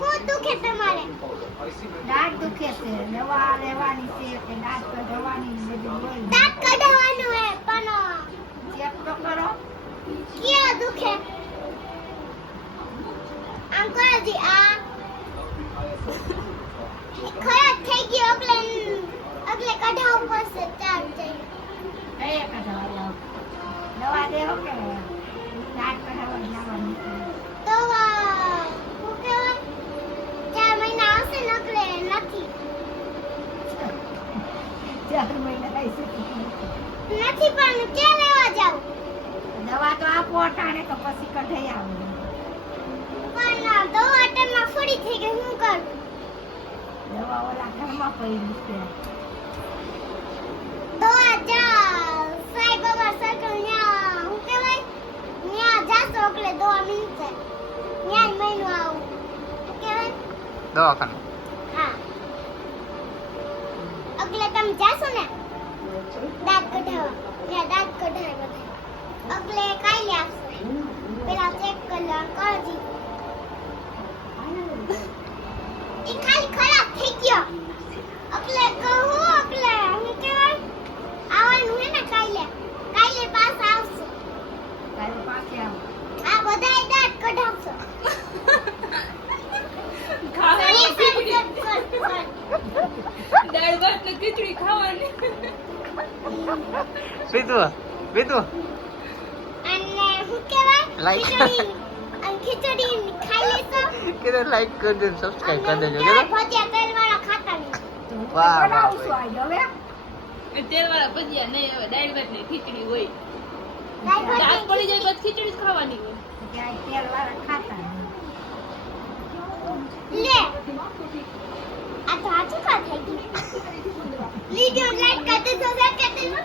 હું દુખે તમારે દાંત દુખે છે દવા લેવાની છે કે દાંત કઢાવવાની છે બધું બોલ દાંત કઢાવવાનું હે પણ ચેક તો કરો ક્યાં દુખે આમ કરાજી આ ખરાબ થઈ ગયો અગલે કઢાવવું પડશે ચાલ થઈ એ કઢાવવા દવા દેવો કે દાંત કઢાવવા જવાનું છે તો હું કહેવાય 4 મહિના આવશે ને અગલે નથી 4 મહિના થઈ છે નથી પણ ક્યાં લેવા જાવ દવા તો આપો અટાણે તો પછી કઢાઈ આવું પણ દવા અટનમાં ફોડી થઈ ગઈ હું કરું દવા ઓલા ઘરમાં પડી છે દવા જા સાઈ બાબા સર્કલ ન્યા હું કહેવાય ન્યા જાતો એટલે દવા મિલશે ન્યા મહિનો આવું હું કહેવાય દવાખાનું હા અગલે તમે જાશો ને દાંત કઢાવવા ત્યાં દાંત કઢાવે બધા અગલે કાલે આવશે પેલા ચેક કરી કરજી ઈ ખાલી ખરાબ થઈ ગયો અગલે કહું અગલે હું કહેવાય આવવાનું હે ને કાલે પાસ આવશે તારે પાસે આવો આ બધાય દાંત કઢાવશો ખાવાની ખીચડી દાળ ભાત ને ખીચડી ખાવાની પીતું અને હું કહેવાય Like. ખીચડી ખાઈ લેશો કે લાઈક કરી દેજો સબસ્ક્રાઇબ કરી દેજો દાળ કે ભજીયા તેલવાળા ખાતા નહીં વાહ, વાહ, બનાવશું આજ હવે તેલ વાળા ભજીયા નહીં હવે દાળ ભાત ને ખીચડી હોય દાળ દાંત પડી ભજીયા જાય પછી ખીચડી જ ખાવાની હોય ક્યાંય તેલ વાળા ખાતા નહીં. લે આ તો આછું કા થઈ ગયું લીડો લાઈટ કરી દેજો કે દેજો